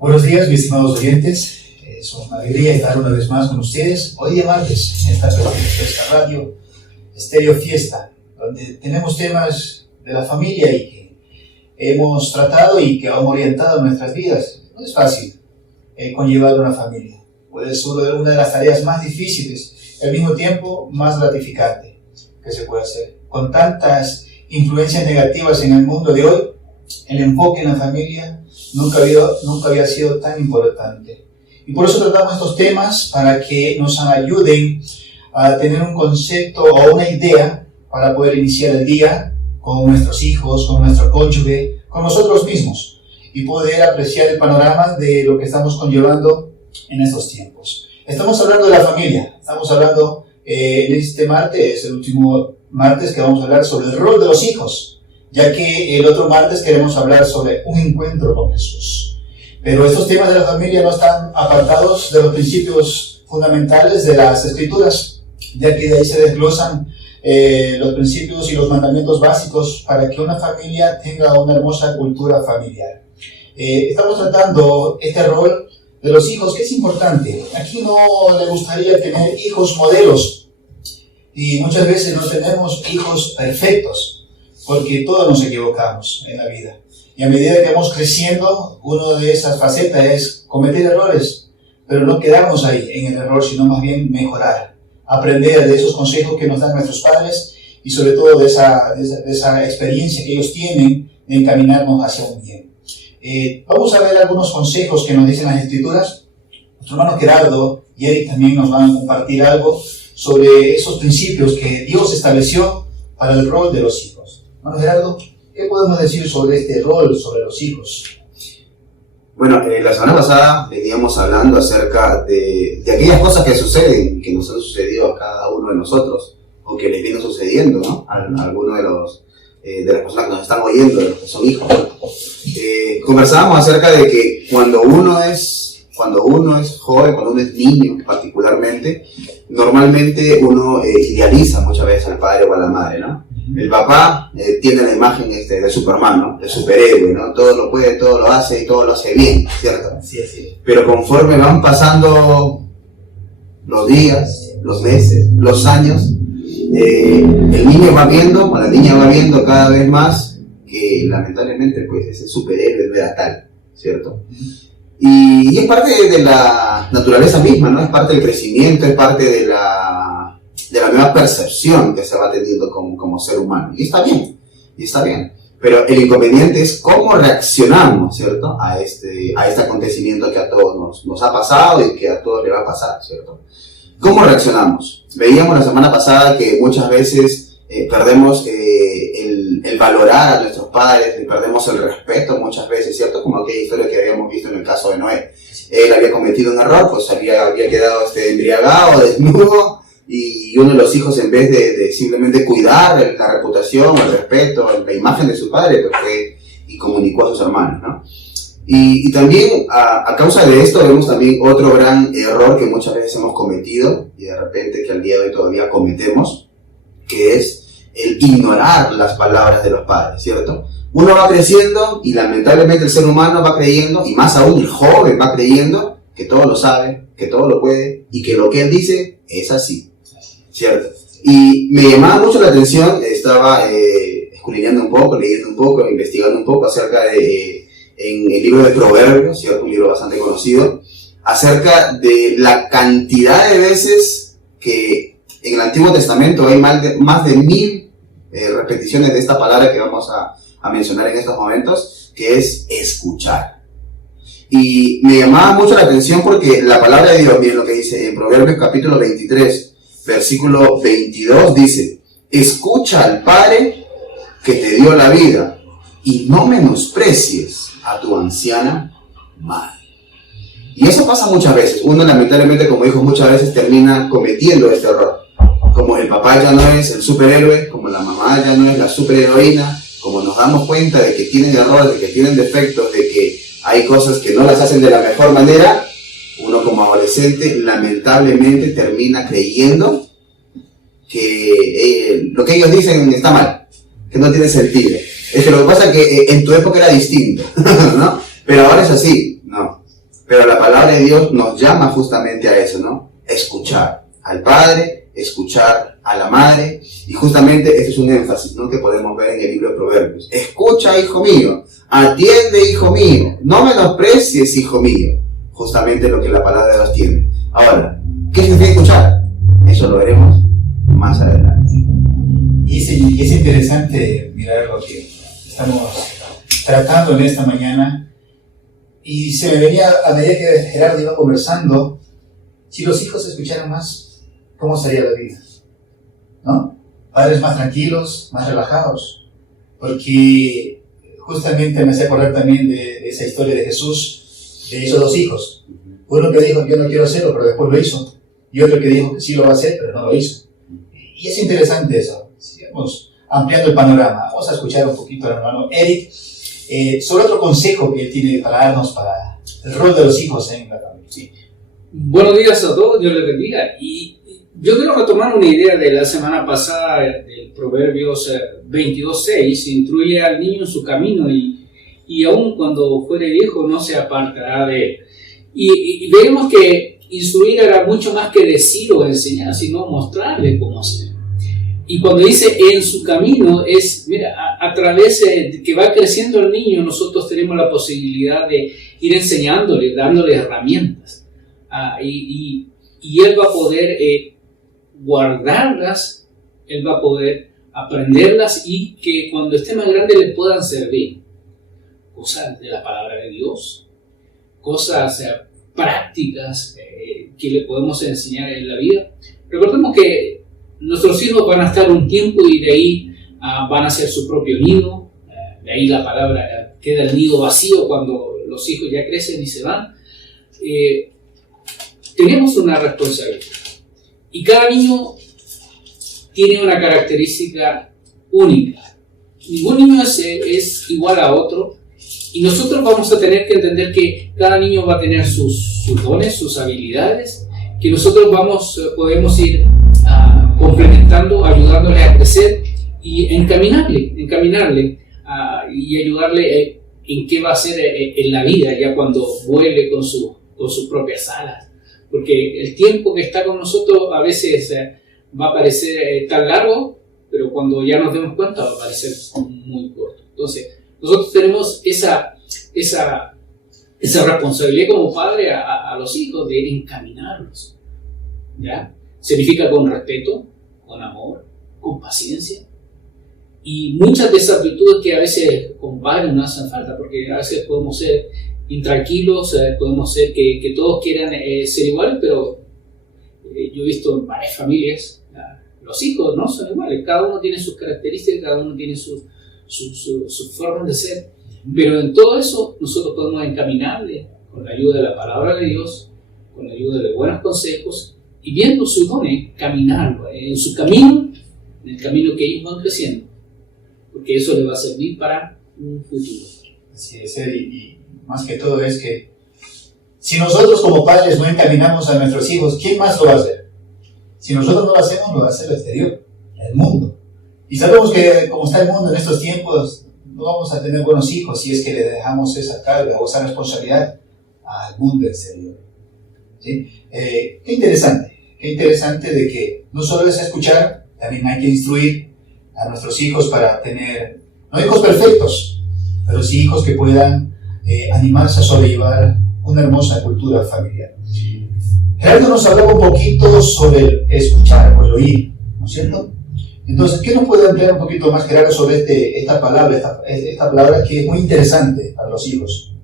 Buenos días, mis estimados oyentes. Es una alegría estar una vez más con ustedes. Hoy día martes, en esta radio, Estéreo Fiesta, donde tenemos temas de la familia y que hemos tratado y que han orientado nuestras vidas. No es fácil conllevar una familia. Puede ser una de las tareas más difíciles y al mismo tiempo más gratificante que se puede hacer. Con tantas influencias negativas en el mundo de hoy, el enfoque en la familia nunca había sido tan importante. Y por eso tratamos estos temas para que nos ayuden a tener un concepto o una idea para poder iniciar el día con nuestros hijos, con nuestro cónyuge, con nosotros mismos y poder apreciar el panorama de lo que estamos conllevando en estos tiempos. Estamos hablando de la familia, estamos hablando en este martes, es el último martes que vamos a hablar sobre el rol de los hijos, ya que el otro martes queremos hablar sobre un encuentro con Jesús. Pero estos temas de la familia no están apartados de los principios fundamentales de las Escrituras, ya que de ahí se desglosan los principios y los mandamientos básicos para que una familia tenga una hermosa cultura familiar. Estamos tratando este rol de los hijos, que es importante. Aquí no le gustaría tener hijos modelos, y muchas veces no tenemos hijos perfectos, porque todos nos equivocamos en la vida. Y a medida que vamos creciendo, una de esas facetas es cometer errores, pero no quedarnos ahí en el error, sino más bien mejorar, aprender de esos consejos que nos dan nuestros padres y sobre todo de esa experiencia que ellos tienen de encaminarnos hacia un bien. Vamos a ver algunos consejos que nos dicen las Escrituras. Nuestro hermano Gerardo y Eric también nos van a compartir algo sobre esos principios que Dios estableció para el rol de los hijos. Hermano Gerardo, ¿qué podemos decir sobre este rol, sobre los hijos? Bueno, la semana pasada veníamos hablando acerca de aquellas cosas que suceden, que nos han sucedido a cada uno de nosotros, o que les viene sucediendo, ¿no? A alguno de las personas que nos están oyendo, de los que son hijos. Conversábamos acerca de que cuando uno es joven, cuando uno es niño particularmente, normalmente uno idealiza muchas veces al padre o a la madre, ¿no? El papá tiene la imagen de Superman, ¿no? De superhéroe, ¿no? Todo lo puede, todo lo hace y todo lo hace bien, ¿cierto? Sí. Pero conforme van pasando los días, los meses, los años, el niño va viendo, o la niña va viendo cada vez más que lamentablemente pues ese superhéroe no era tal, ¿cierto? Y es parte de la naturaleza misma, ¿no? Es parte del crecimiento, es parte de la nueva percepción que se va teniendo como ser humano. Y está bien. Pero el inconveniente es cómo reaccionamos, ¿cierto? A este acontecimiento que a todos nos ha pasado y que a todos le va a pasar, ¿cierto? ¿Cómo reaccionamos? Veíamos la semana pasada que muchas veces perdemos el valorar a nuestros padres, perdemos el respeto muchas veces, ¿cierto? Como aquella historia que habíamos visto en el caso de Noé. Él había cometido un error, pues había quedado embriagado, desnudo, y uno de los hijos, en vez de simplemente cuidar la reputación, el respeto, la imagen de su padre, pues fue y comunicó a sus hermanos, ¿no? Y también a causa de esto vemos también otro gran error que muchas veces hemos cometido y de repente que al día de hoy todavía cometemos, que es el ignorar las palabras de los padres, ¿cierto? Uno va creciendo y lamentablemente el ser humano va creyendo, y más aún el joven va creyendo, que todo lo sabe, que todo lo puede y que lo que él dice es así, ¿cierto? Y me llamaba mucho la atención, estaba escudriñando un poco, leyendo un poco, investigando un poco acerca en el libro de Proverbios, ¿cierto? Un libro bastante conocido, acerca de la cantidad de veces que en el Antiguo Testamento hay más de 1000 repeticiones de esta palabra que vamos a mencionar en estos momentos, que es escuchar. Y me llamaba mucho la atención porque la palabra de Dios, miren lo que dice en Proverbios capítulo 23, versículo 22, dice: escucha al Padre que te dio la vida y no menosprecies a tu anciana madre. Y eso pasa muchas veces. Uno lamentablemente como hijos muchas veces termina cometiendo este error. Como el papá ya no es el superhéroe, como la mamá ya no es la superheroína, como nos damos cuenta de que tienen errores, de que tienen defectos, de que hay cosas que no las hacen de la mejor manera, uno como adolescente lamentablemente termina creyendo que lo que ellos dicen está mal, que no tiene sentido. Lo que pasa es que en tu época era distinto, ¿no? Pero ahora es así. No, Pero la palabra de Dios nos llama justamente a eso, ¿no? Escuchar al padre, escuchar a la madre, y justamente este es un énfasis, ¿no?, que podemos ver en el libro de Proverbios. Escucha, hijo mío, atiende, hijo mío, no menosprecies, hijo mío, justamente lo que la palabra de Dios tiene. Ahora, ¿qué significa escuchar? Eso lo veremos más adelante. Y es interesante mirar lo que estamos tratando en esta mañana, y se me venía, a medida que Gerardo iba conversando, si los hijos escucharan más, ¿cómo sería la vida? ¿No? Padres más tranquilos, más relajados, porque justamente me hace acordar también de esa historia de Jesús, de esos dos hijos. Uno que dijo, yo no quiero hacerlo, pero después lo hizo, y otro que dijo que sí lo va a hacer, pero no lo hizo. Y es interesante eso. Sigamos ampliando el panorama. Vamos a escuchar un poquito al hermano Eric sobre otro consejo que él tiene para darnos para el rol de los hijos en la familia. Sí. Buenos días a todos, Dios les bendiga. Y yo quiero retomar una idea de la semana pasada, del Proverbios 22:6, instruye al niño en su camino y aun cuando fuere viejo no se apartará de él. Y vemos que instruir era mucho más que decir o enseñar, sino mostrarle cómo hacer. Y cuando dice en su camino, es, mira, a través de que va creciendo el niño, nosotros tenemos la posibilidad de ir enseñándole, dándole herramientas. Y él va a poder guardarlas, él va a poder aprenderlas y que cuando esté más grande le puedan servir. Cosas de la palabra de Dios, cosas prácticas que le podemos enseñar en la vida. Recordemos que nuestros hijos van a estar un tiempo y de ahí van a hacer su propio nido. De ahí la palabra, queda el nido vacío cuando los hijos ya crecen y se van. Tenemos una responsabilidad. Y cada niño tiene una característica única. Ningún niño es igual a otro. Y nosotros vamos a tener que entender que cada niño va a tener sus dones, sus habilidades, que nosotros podemos ir complementando, ayudándole a crecer y encaminarle y ayudarle en qué va a hacer en la vida ya cuando vuelve con sus propias alas. Porque el tiempo que está con nosotros a veces va a parecer tan largo, pero cuando ya nos demos cuenta va a parecer muy corto. Entonces, nosotros tenemos esa responsabilidad como padre a los hijos de encaminarlos, ¿ya? Significa con respeto, con amor, con paciencia. Y muchas de esas virtudes que a veces con padres nos hacen falta, porque a veces podemos ser intranquilos, podemos ser que todos quieran ser iguales, pero yo he visto en varias familias, los hijos no son iguales, cada uno tiene sus características, cada uno tiene sus formas de ser, pero en todo eso nosotros podemos encaminarle con la ayuda de la palabra de Dios, con la ayuda de buenos consejos, y viendo sus dones, caminarlo en su camino, en el camino que ellos van creciendo, porque eso les va a servir para un futuro. Así es, y más que todo es que si nosotros como padres no encaminamos a nuestros hijos, ¿quién más lo va a hacer? Si nosotros no lo hacemos, lo va a hacer el exterior, el mundo. Y sabemos que como está el mundo en estos tiempos, no vamos a tener buenos hijos si es que le dejamos esa carga o esa responsabilidad al mundo exterior. ¿Sí? Qué interesante de que no solo es escuchar, también hay que instruir a nuestros hijos para tener, no hijos perfectos, pero sí hijos que puedan animarse a sobrellevar una hermosa cultura familiar. Gerardo nos hablaba un poquito sobre el escuchar o el oír, ¿no es cierto? Entonces, ¿qué nos puede ampliar un poquito más, Gerardo, sobre esta palabra que es muy interesante para los hijos?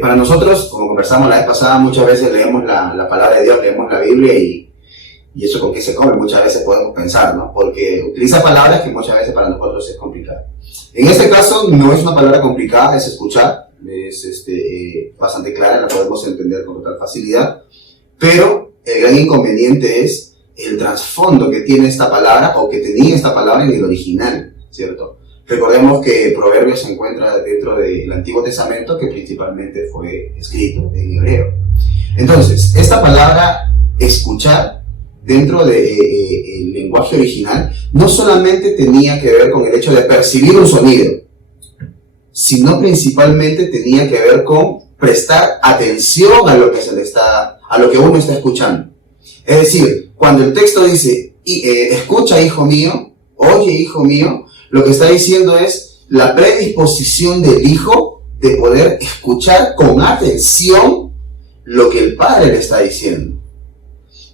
Para nosotros, como conversamos la vez pasada, muchas veces leemos la palabra de Dios, leemos la Biblia y eso con qué se come, muchas veces podemos pensar, ¿no? Porque utiliza palabras que muchas veces para nosotros es complicado. En este caso no es una palabra complicada, es escuchar, es bastante clara, la podemos entender con total facilidad, pero el gran inconveniente es el trasfondo que tiene esta palabra o que tenía esta palabra en el original, ¿cierto? Recordemos que Proverbios se encuentra dentro del Antiguo Testamento, que principalmente fue escrito en hebreo. Entonces, esta palabra escuchar dentro del lenguaje original no solamente tenía que ver con el hecho de percibir un sonido, sino principalmente tenía que ver con prestar atención a lo que a lo que uno está escuchando. Es decir, cuando el texto dice, escucha hijo mío, oye hijo mío, lo que está diciendo es la predisposición del hijo de poder escuchar con atención lo que el padre le está diciendo.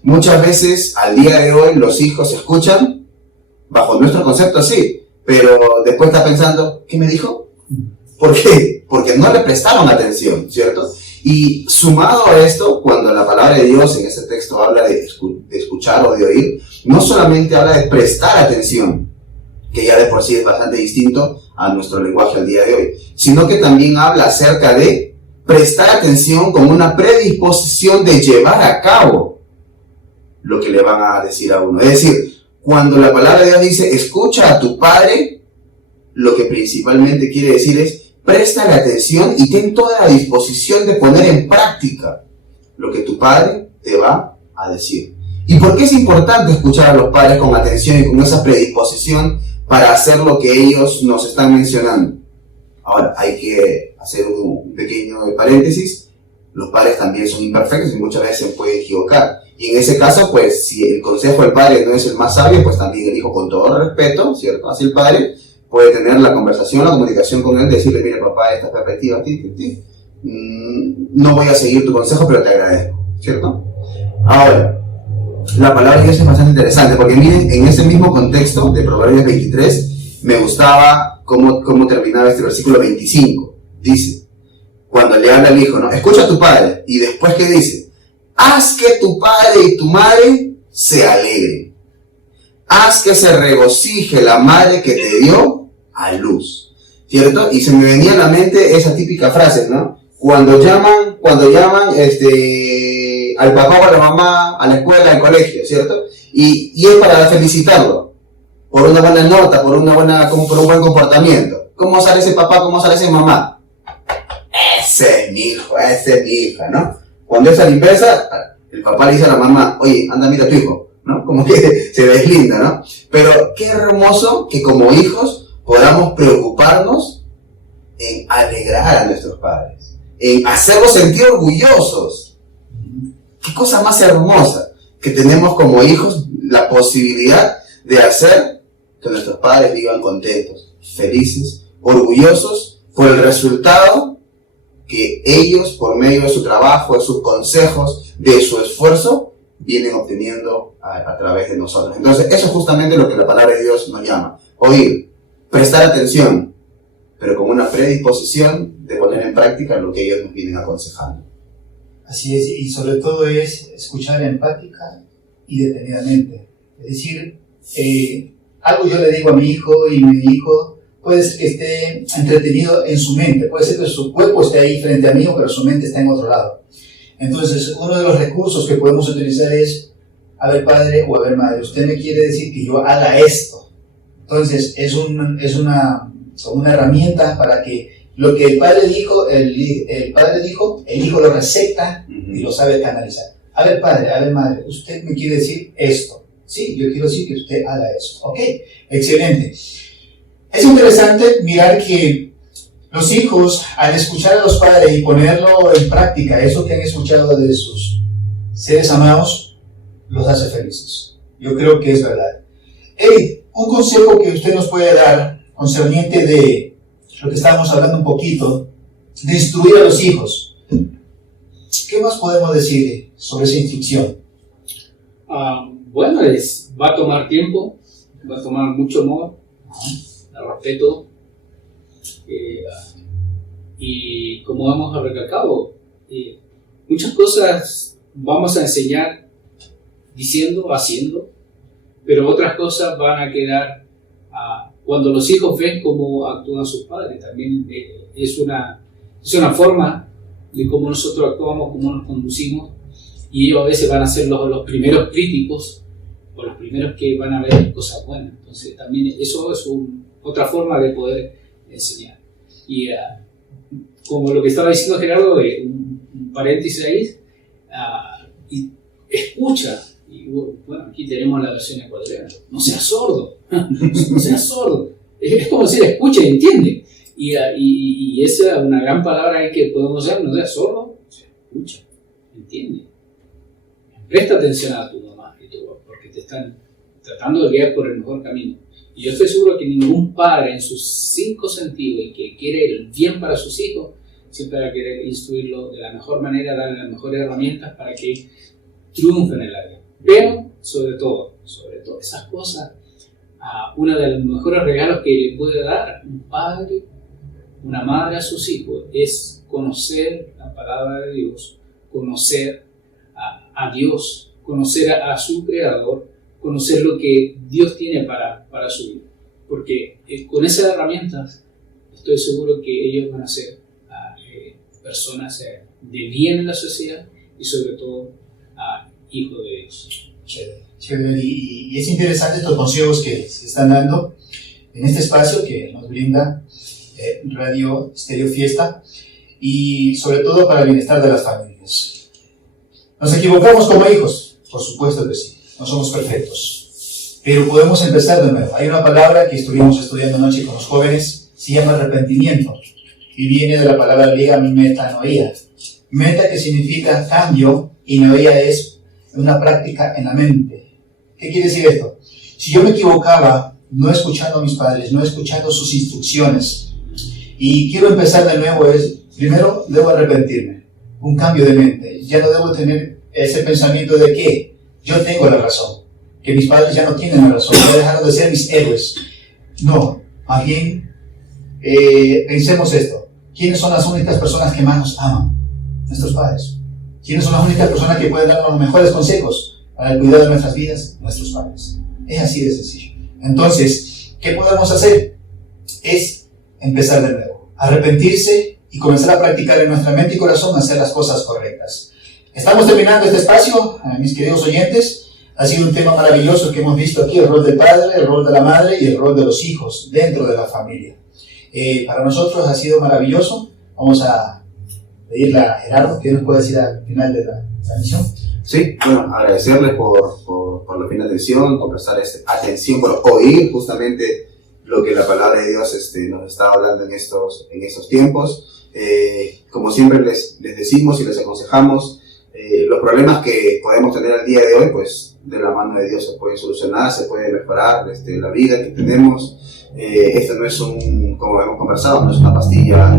Muchas veces, al día de hoy, los hijos escuchan, bajo nuestro concepto sí, pero después está pensando, ¿qué me dijo? ¿Por qué? Porque no le prestaron atención, ¿cierto? Y sumado a esto, cuando la palabra de Dios en ese texto habla de escuchar o de oír, no solamente habla de prestar atención, que ya de por sí es bastante distinto a nuestro lenguaje al día de hoy, sino que también habla acerca de prestar atención con una predisposición de llevar a cabo lo que le van a decir a uno. Es decir, cuando la palabra de Dios dice, escucha a tu padre, lo que principalmente quiere decir es, presta la atención y ten toda la disposición de poner en práctica lo que tu padre te va a decir. ¿Y por qué es importante escuchar a los padres con atención y con esa predisposición para hacer lo que ellos nos están mencionando? Ahora, hay que hacer un pequeño paréntesis. Los padres también son imperfectos y muchas veces se pueden equivocar. Y en ese caso, pues, si el consejo del padre no es el más sabio, pues también el hijo, con todo respeto, ¿cierto?, hacia el padre, puede tener la conversación, la comunicación con él, decirle, mira papá, esta perspectiva, no voy a seguir tu consejo, pero te agradezco, ¿cierto? Ahora, la palabra de Dios es bastante interesante, porque miren, en ese mismo contexto de Proverbios 23, me gustaba cómo terminaba este versículo 25. Dice, cuando le habla al hijo, ¿no? Escucha a tu padre, y después, ¿qué dice? Haz que tu padre y tu madre se alegren. Haz que se regocije la madre que te dio a luz, ¿cierto? Y se me venía a la mente esa típica frase, ¿no? Cuando llaman al papá o a la mamá a la escuela, al colegio, ¿cierto? Y es para felicitarlo por una buena nota, por un buen comportamiento. ¿Cómo sale ese papá? ¿Cómo sale esa mamá? Ese es mi hijo, esa es mi hija, ¿no? Cuando es a la inversa, el papá le dice a la mamá, oye, anda, mira a tu hijo, ¿no? Como que se deslinda, ¿no? Pero qué hermoso que como hijos podamos preocuparnos en alegrar a nuestros padres, en hacerlos sentir orgullosos. Qué cosa más hermosa que tenemos como hijos la posibilidad de hacer que nuestros padres vivan contentos, felices, orgullosos por el resultado que ellos, por medio de su trabajo, de sus consejos, de su esfuerzo, vienen obteniendo a través de nosotros. Entonces, eso es justamente lo que la palabra de Dios nos llama. Oír, prestar atención, pero con una predisposición de poner en práctica lo que ellos nos vienen aconsejando. Así es, y sobre todo es escuchar empática y detenidamente. Es decir, algo yo le digo a mi hijo y mi hijo puede ser que esté entretenido en su mente, puede ser que su cuerpo esté ahí frente a mí, pero su mente está en otro lado. Entonces, uno de los recursos que podemos utilizar es, a ver padre o a ver madre, usted me quiere decir que yo haga esto. Entonces, es una herramienta para que lo que el padre dijo, el hijo lo recepta y lo sabe canalizar. A ver padre, a ver madre, usted me quiere decir esto. Sí, yo quiero decir que usted haga eso. Ok, excelente. Es interesante mirar que los hijos, al escuchar a los padres y ponerlo en práctica, eso que han escuchado de sus seres amados, los hace felices. Yo creo que es verdad. Edith, un consejo que usted nos puede dar concerniente de lo que estábamos hablando un poquito, de instruir a los hijos. ¿Qué más podemos decir sobre esa instrucción? Bueno, va a tomar tiempo, va a tomar mucho amor, respeto, y como hemos recalcado, muchas cosas vamos a enseñar diciendo, haciendo, pero otras cosas van a quedar cuando los hijos ven cómo actúan sus padres. También es una forma de cómo nosotros actuamos, cómo nos conducimos, y ellos a veces van a ser los primeros críticos o los primeros que van a ver cosas buenas. Entonces también eso es otra forma de poder enseñar. Y como lo que estaba diciendo Gerardo, un paréntesis ahí, y escucha. Y bueno, aquí tenemos la versión ecuatoriana. No seas sordo, no seas sordo. Es como decir, escucha y entiende. Y esa es una gran palabra ahí que podemos usar, no seas sordo, escucha, entiende. Presta atención a tu mamá y tu papá, porque te están tratando de guiar por el mejor camino. Y yo estoy seguro que ningún padre en sus 5 sentidos y que quiere el bien para sus hijos, siempre va a querer instruirlo de la mejor manera, darle las mejores herramientas para que triunfen en la vida. Pero, sobre todo esas cosas, uno de los mejores regalos que le puede dar un padre, una madre a sus hijos es conocer la palabra de Dios, conocer a Dios, conocer a su Creador, conocer lo que Dios tiene para su vida. Porque con esas herramientas estoy seguro que ellos van a ser personas de bien en la sociedad y sobre todo hijos de Dios. Chévere. Y es interesante estos consejos que se están dando en este espacio que nos brinda Radio Estéreo Fiesta y sobre todo para el bienestar de las familias. Nos equivocamos como hijos, por supuesto que sí, no somos perfectos, pero podemos empezar de nuevo. Hay una palabra que estuvimos estudiando anoche con los jóvenes, se llama arrepentimiento y viene de la palabra griega metanoia. Meta, que significa cambio, y noia es una práctica en la mente. ¿Qué quiere decir esto? Si yo me equivocaba no escuchando a mis padres, no escuchando sus instrucciones, y quiero empezar de nuevo, primero debo arrepentirme, un cambio de mente. Ya no debo tener ese pensamiento de que yo tengo la razón, que mis padres ya no tienen la razón, ya dejaron de ser mis héroes. No, más bien pensemos esto. ¿Quiénes son las únicas personas que más nos aman? Nuestros padres. ¿Quiénes son las únicas personas que pueden darnos los mejores consejos para el cuidado de nuestras vidas? Nuestros padres. Es así de sencillo. Entonces, ¿qué podemos hacer? Es empezar de nuevo, arrepentirse y comenzar a practicar en nuestra mente y corazón hacer las cosas correctas. Estamos terminando este espacio, mis queridos oyentes. Ha sido un tema maravilloso que hemos visto aquí, el rol del padre, el rol de la madre y el rol de los hijos dentro de la familia. Para nosotros ha sido maravilloso. Vamos a pedirle a Gerardo que nos puede decir al final de la transmisión. Sí, bueno, agradecerles por la fina atención, por prestar atención, por oír justamente lo que la palabra de Dios nos está hablando en estos tiempos. Como siempre les decimos y les aconsejamos, los problemas que podemos tener al día de hoy, pues de la mano de Dios se pueden solucionar, se puede mejorar la vida que tenemos. Esto no es como hemos conversado, no es una pastilla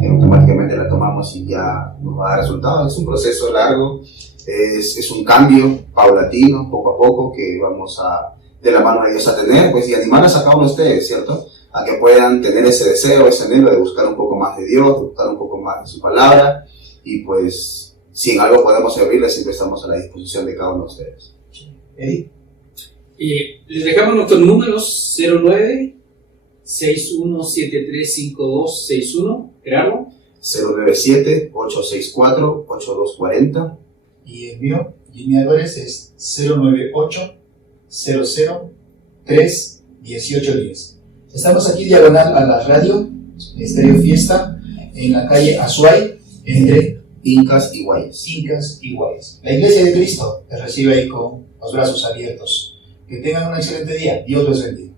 que automáticamente la tomamos y ya nos va a dar resultados. Es un proceso largo, es un cambio paulatino, poco a poco, que vamos de la mano de Dios a tener, pues, y animarles a cada uno de ustedes, ¿cierto? A que puedan tener ese deseo, ese anhelo de buscar un poco más de Dios, de buscar un poco más de su palabra, y pues, si en algo podemos servirles, siempre estamos a la disposición de cada uno de ustedes. Eric. Les dejamos nuestros números 09-61735261, Gerardo. 097-864-8240. Y el mío, Jimmy Álvarez, es 098-003-1810. Estamos aquí diagonal a la radio Estéreo Fiesta, en la calle Azuay, entre Incas y Guayas. La Iglesia de Cristo te recibe ahí con los brazos abiertos. Que tengan un excelente día. Dios los bendiga.